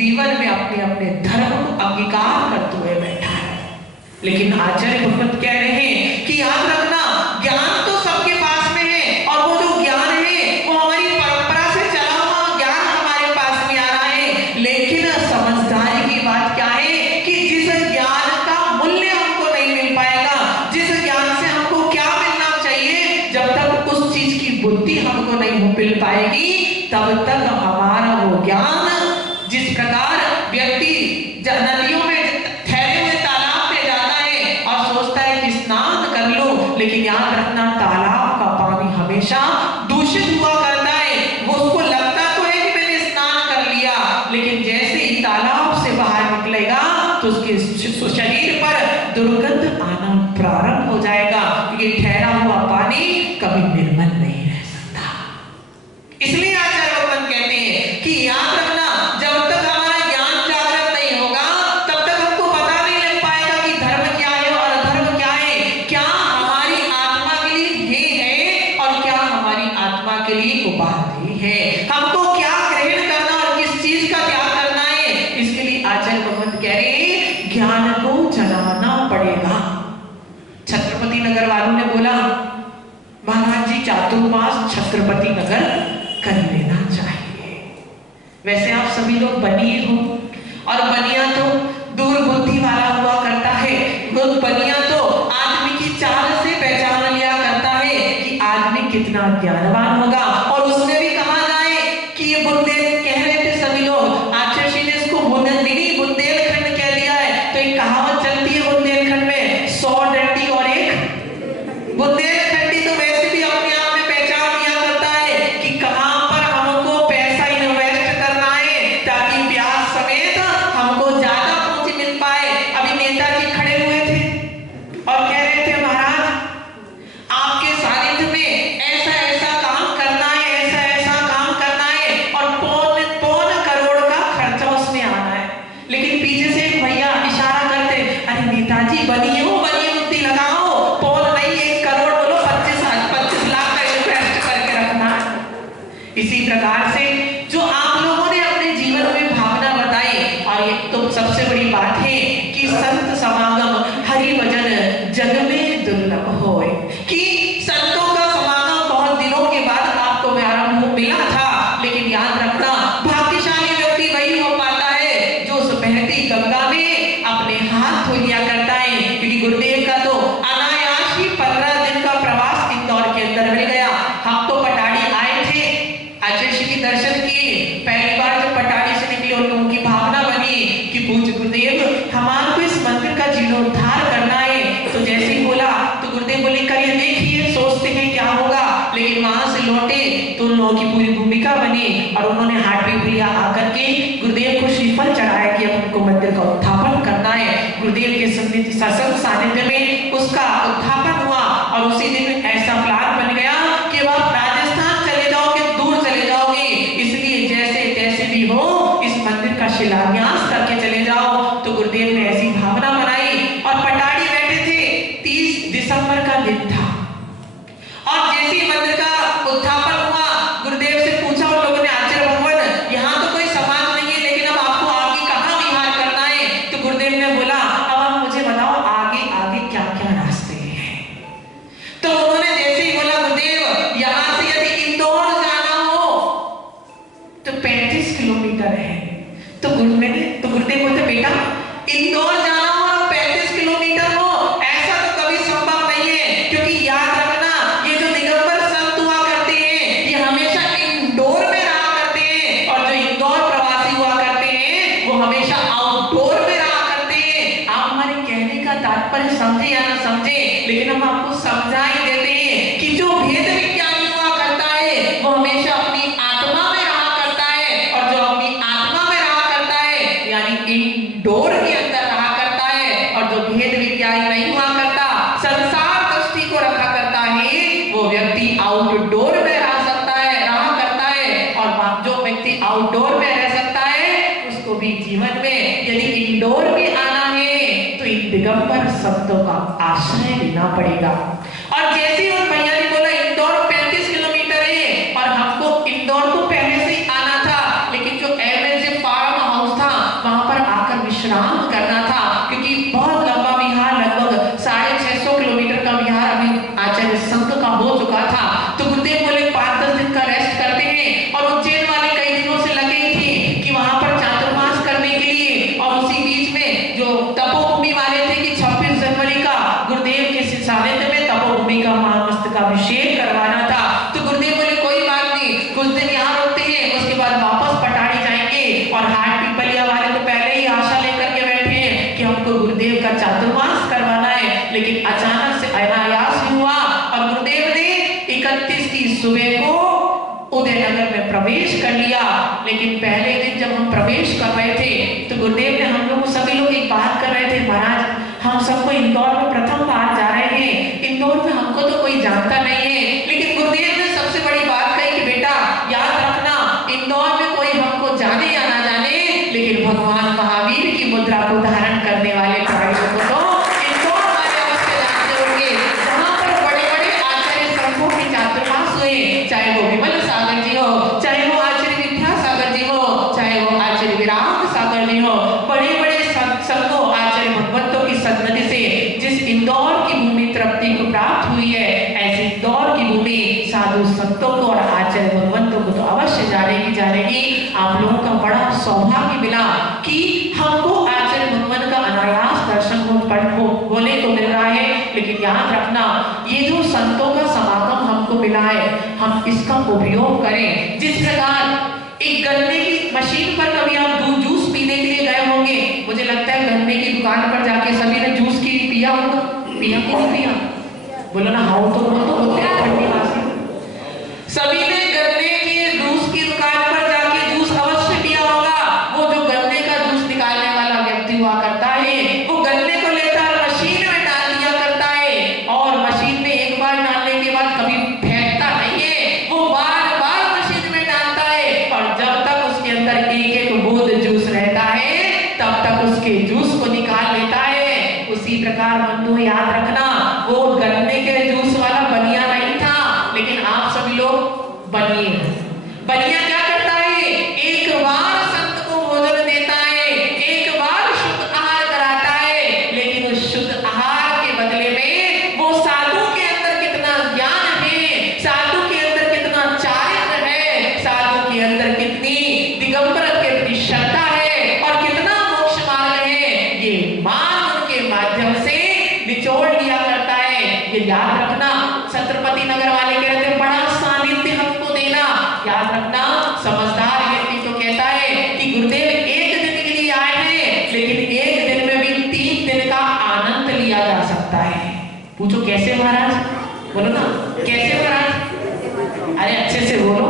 जीवन में अपने अपने धर्म को अंगीकार लेकिन आचार्य भगवत कह रहे हैं कि याद रखना, ज्ञान तो सबके पास में है, और वो जो ज्ञान है वो हमारी परंपरा से चला हुआ ज्ञान हमारे पास में आ रहा है। लेकिन समझदारी की बात क्या है कि जिस ज्ञान का मूल्य हमको नहीं मिल पाएगा, जिस ज्ञान से हमको क्या मिलना चाहिए, जब तक उस चीज की बुद्धि हमको नहीं मिल पाएगी, तब तक हमारा वो ज्ञान, जिस प्रकार व्यक्ति नदियों में ठहरे हुए तालाब में जाता है और सोचता है कि स्नान कर लो, लेकिन याद रखना तालाब का पानी हमेशा दूषित हुआ करता है। वो उसको लगता तो है कि मैंने स्नान कर लिया, लेकिन जैसे ही तालाब से बाहर निकलेगा तो उसके शरीर पर दुर्गंध आना प्रारंभ हो जाएगा, क्योंकि ठहरा हुआ पानी कभी निर्मल नहीं रह सकता। इसलिए आचार्य भगवान कहते हैं कि याद रखना, जब तक हमारा ज्ञान जागृत नहीं होगा, तब तक हमको पता नहीं लग पाएगा कि धर्म क्या है और अधर्म क्या है, क्या हमारी आत्मा के लिए है और क्या हमारी आत्मा के लिए उपाधि है, हमको क्या ग्रहण करना और किस चीज का त्याग करना है। इसके लिए आचार्य भगवान कह रहे हैं ज्ञान को जलाना पड़ेगा। छत्रपति नगर वालों ने बोला, महाराज जी चातुर्मास छत्रपति नगर कर लेना चाहिए। वैसे आप सभी लोग बनिए हो, और बनिया तो दूर बुद्धि वाला हुआ करता है। बनिया तो आदमी की चाल से पहचान लिया करता है कि आदमी कितना ज्ञानवान होगा। और उसने भी कहा जाए कि ये बुंदेल, कह रहे थे सभी लोग, आचार्य जी ने इसको बुंदेलखंड कह दिया है। तो एक कहावत चलती है बुंदेलखंड में, 100 डंडी और एक बुंदेलखंडी। तो वैसे भी अपने आप में पहचान लिया करता है कि कहां पर हमको पैसा इन्वेस्ट करना है ताकि ब्याज समेत हमको ज्यादा पूंजी मिल पाए। अभी नेताजी खड़े हुए थे और कह रहे थे, महाराज आपके सानिध्य में ऐसा ऐसा काम करना है, ऐसा ऐसा काम करना है, और पौन करोड़ का खर्चा उसमें आना है। लेकिन पीछे से एक भैया इशारा करते, अरे नेताजी बनिए हो, बनिए बुद्धि लगाओ, पौन नहीं 1 करोड़ बोलो, 25 लाख का इन्वेस्ट करके रखना। इसी प्रकार से जो आप लोगों ने अपने जीवन में भावना बताई, और ये तो सबसे बड़ी बात है कि संत समागम हरि भजन जग में दुर्लभ होए, कि संतों का समागम बहुत दिनों के बाद आपको आरंभ मिला था। लेकिन याद रखना, भाग्यशाली व्यक्ति वही हो पाता है जो उस बहती गंगा में अपने हाथ धो लिया करता है। क्योंकि गुरुदेव का तो अनायास ही 15 दिन का प्रवास इंदौर के अंदर मिल गया। हम तो पटाड़ी आए थे, आचार्य जी के दर्शन किए, पहली बार जब पटाड़ी से निकले और लोगों की भावना बनी कि पूज्य गुरुदेव हमारे को इस मंदिर का जीर्णोद्धार करना है। तो जैसे ही बोला तो गुरुदेव बोले, करिए देखिए, सोचते हैं क्या होगा। लेकिन वहां से लौटे तो उन लोगों की पूरी भूमिका बनी और उन्होंने हाथ भी भैया आकर के गुरुदेव को श्रीफल चढ़ाया कि अब उनको मंदिर का उत्थापन करना है। गुरुदेव के सत्संग सानिध्य में उसका उत्थापन हुआ, और उसी दिन ऐसा प्लान बन गया कि अब आप राजस्थान चले जाओगे, दूर चले जाओगे, इसलिए जैसे तैसे भी हो इस मंदिर का शिलान्यास करके चले जाओ। तो गुरुदेव ने ऐसी भावना बनाई और पटाड़ी बैठे थे। 30 दिसंबर का दिन था, और जैसे ही मंदिर का उत्थापन हुआ, गुरुदेव से पूछा उन लोगों ने, आचार्य भगवान यहाँ तो कोई समाज नहीं है, लेकिन अब आपको आगे कहाँ विहार करना है। तो गुरुदेव ने बोला, अब आप मुझे बताओ आगे आगे क्या क्या रास्ते हैं। तो उन्होंने जैसे ही बोला, गुरुदेव यहाँ से यदि इंदौर जाना हो तो 35 किलोमीटर है। तो गुरुदेव बोलते, बेटा इंदौर जाना हो और 35 किलोमीटर हो, ऐसा तो कभी संभव नहीं है। क्योंकि याद रखना, ये जो दिगंबर संत हुआ करते हैं ये हमेशा इंडोर में रहा करते हैं, और जो इंदौर प्रवासी हुआ करते हैं वो हमेशा आउटडोर में रहा करते हैं। आप हमारे कहने का तात्पर्य समझे या ना समझे, लेकिन हम आपको समझा ही देते हैं कि जो भेद विज्ञानी हुआ करता है वो हमेशा अपनी आत्मा में रहा करता है, और जो अपनी आत्मा में रहा करता है यानी इंडोर के अंदर रहा करता है, और जो भेद विज्ञानी नहीं हुआ करता, संसार दृष्टि को रखा करता है, वो व्यक्ति आउटडोर में रहा करता है। और जो व्यक्ति आउटडोर में रह सकता है उसको भी जीवन में यदि इंडोर में आना है तो इन दिगंबर संतों का आश्रय लेना पड़ेगा। और जैसे ही उन भैया ने बोला इंदौर 35 किलोमीटर है, और हमको इंदौर तो पहले से ही आना था, लेकिन जो एमएलजे फार्म हाउस था वहां पर आकर विश्राम करना था, क्योंकि बहुत लंबा विहार, लगभग में प्रवेश कर लिया। लेकिन पहले दिन जब हम प्रवेश कर रहे थे तो गुरुदेव ने हम लोग सभी लोग एक बात कर रहे थे, महाराज हम सबको इंदौर में प्रथम बार जा रहे हैं, इंदौर में हमको तो कोई जानता नहीं है। लेकिन गुरुदेव ने सबसे बड़ी बात कही कि बेटा याद रखना, इंदौर में कोई हमको जाने या ना जाने, लेकिन भगवान महावीर की मुद्रा को धारण करने वाले प्राणियों को तो इंदौर वाले अवश्य जानते होंगे, जहाँ पर बड़े बड़े आचार्य संघों के चातुर्मास हुए, चाहे वो विमल सागर जी हो, चाहे वो आचार्य विद्यासागर जी हो, चाहे वो आचार्य विराट सागर जी हो, बड़े बड़े संघों आचार्य भगवंतों की सन्निधि से जिस इंदौर की भूमि तृप्ति को प्राप्त हुई है, ऐसी इंदौर की भूमि साधु संतों को और आचार्य भगवंतों को तो अवश्य जानेगी। आप लोगों का बड़ा सौभाग्य मिला कि हमको आचार्य भगवान का अनायास दर्शन होने को मिल रहा है। लेकिन याद रखना, ये जो संतों का समागम हमको मिला है, हम इसका उपयोग करें। जिस प्रकार एक गन्ने की मशीन पर कभी आप जूस पीने के लिए गए होंगे, मुझे लगता है गन्ने की दुकान पर जाके सभी ने जूस की पिया होगा, पिया कि नहीं पिया? बोलो ना, हाँ तो होते हैं ठंडी वासी। सभी ने गन्ने के जूस की दुकान पर जाके जूस अवश्य पिया होगा। वो जो गन्ने का जूस निकालने वाला व्यक्ति हुआ करता है, वो गन्ने को लेता है मशीन में डाल दिया करता है, और मशीन में एक बार डालने के बाद कभी फेंकता नहीं है, वो बार बार मशीन में डालता है, और जब तक उसके अंदर एक एक बूंद जूस रहता है तब तक उसके जूस को निकाल लेता है। उसी प्रकार बंधु याद रखना, वो गन्ने के जूस वाला बनिया नहीं था, लेकिन आप सभी लोग बनिया क्या करता है, एक बार संत को भोजन देता है, एक बार शुद्ध आहार कराता है, लेकिन उस शुद्ध आहार के बदले में वो साधु के अंदर कितना ज्ञान है, साधु के अंदर कितना चारित्र है, साधु के अंदर कितनी दिगंबर के प्रति श्रद्धा है, और कितना मोक्ष मार्ग है, ये मार्ग के माध्यम से निचोड़ लिया करता है। ये याद रखना, छत्रपति नगर वाले कहते हैं बड़ा सानिध्य हमको देना। याद रखना, समझदार व्यक्ति तो कहता है कि गुरुदेव एक दिन के लिए आए हैं, लेकिन एक दिन में भी 3 दिन का आनंद लिया जा सकता है। पूछो कैसे महाराज? बोलो ना, कैसे महाराज? अरे अच्छे से बोलो।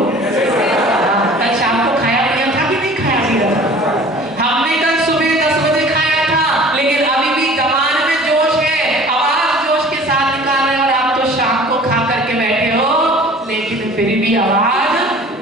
कल शाम को खाया पिया था कि नहीं खाया पिया था? हमने कल सुबह 10 बजे खाया था, लेकिन अभी भी जवान में जोश है, आवाज जोश के साथ निकाल रहे, और आप तो शाम को खा करके बैठे हो, लेकिन फिर भी आवाज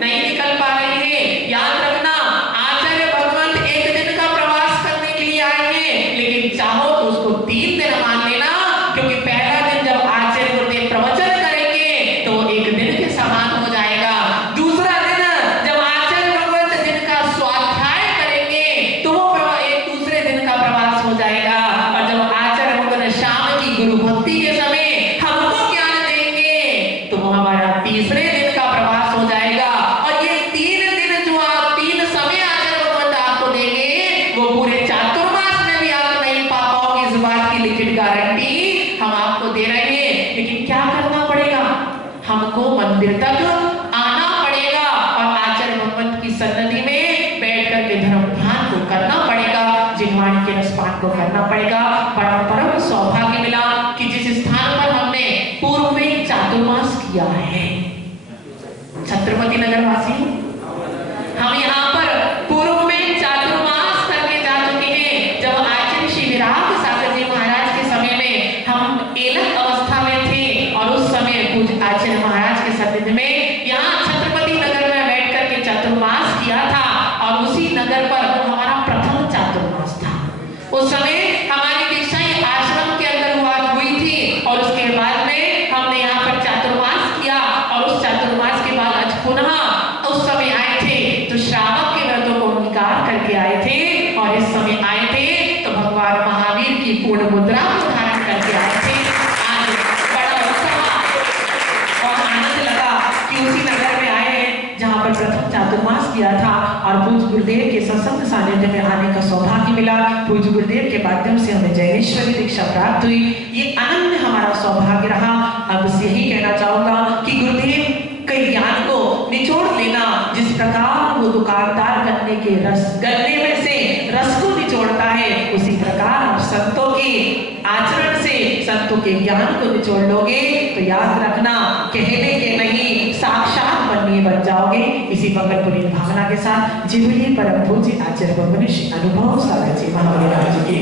नहीं निकल पा रही है। याद रखना, आचार्य भगवंत एक दिन का प्रवास करने के लिए आए हैं, लेकिन चाहो तो उसको 3 दिन मान लेना, क्योंकि पहला दिन जब आचार्य गुरुदेव प्रवचन करेंगे तो वो एक दिन के समान हो जाएगा। दूसरा दिन जब आचार्य भगवंत दिन का स्वाध्याय करेंगे तो वो एक दूसरे दिन का प्रवास हो जाएगा, और जब आचार्य भगवंत शाम की गुरु भक्ति के समय हमको ज्ञान देंगे तो वो हमारा तीसरे दिन का प्रवास हो जाएगा। और ये 3 दिन जो आप 3 समय आचार्य भगवंत आपको देंगे, वो पूरे चातुर्मास में भी आप नहीं पा पाओगे, इस बात की लिखित गारंटी हम आपको दे रहे हैं। लेकिन क्या करना पड़ेगा? हमको मंदिर तक आना पड़ेगा, और आचार्य भगवंत की सन्निधि में बैठ करके धर्म ध्यान को करना पड़ेगा, जिनवाणी के रसपान को करना पड़ेगा। बड़ा परम सौभाग्य मिला कि जिस स्थान पर हमने पूर्व में चातुर्मास किया है, छत्रपति नगर वासी हम यहाँ पर पूर्व में चातुर्मास करके जा चुके हैं। जब आचार्य श्री विराट सागर जी महाराज के समय में हम एलक अवस्था में थे, और उस समय पूज्य आचार्य महाराज के सन्निधि में यहाँ छत्रपति नगर में बैठ करके चातुर्मास किया था, और उसी नगर पर वो हमारा प्रथम चातुर्मास था। उस समय हमारी दीक्षा आश्रम के अंदर हुई थी, और उसके बाद में हमने यहाँ पर चातुर्मास किया, और उस चातुर्मास के बाद आज पुनः उस समय आए थे तो श्रावक के व्रतों को अंगीकार करके आए थे, और इस समय आए थे तो भगवान महावीर की पूर्ण मुद्रा को धारण करके आए थे। आज बड़ा उत्साह और आनंद लगा कि उसी नगर में आए हैं जहाँ पर प्रथम चातुर्मास किया था, और पूज्य गुरुदेव के सत्संग सानिध्य में आने का सौभाग्य मिला। पूज्य गुरुदेव के माध्यम से हमें जैनेश्वरी दीक्षा प्राप्त हुई, ये अनन्य हमारा सौभाग्य रहा। अब बस यही कहना चाहूंगा कि गुरुदेव के ज्ञान को निचोड़ लेना, जिस प्रकार वो दुकानदार गन्ने में से रस को निचोड़ता है, उसी प्रकार संतों के आचरण से संतों के ज्ञान को निचोड़ लोगे तो याद रखना, कहने के नहीं साक्षात बनने बन जाओगे। इसी इसी मंगल पूरी भावना के साथ जीवनी परम पूज्य आचार्य भगवान श्री अनुभव सागर जी महाराज की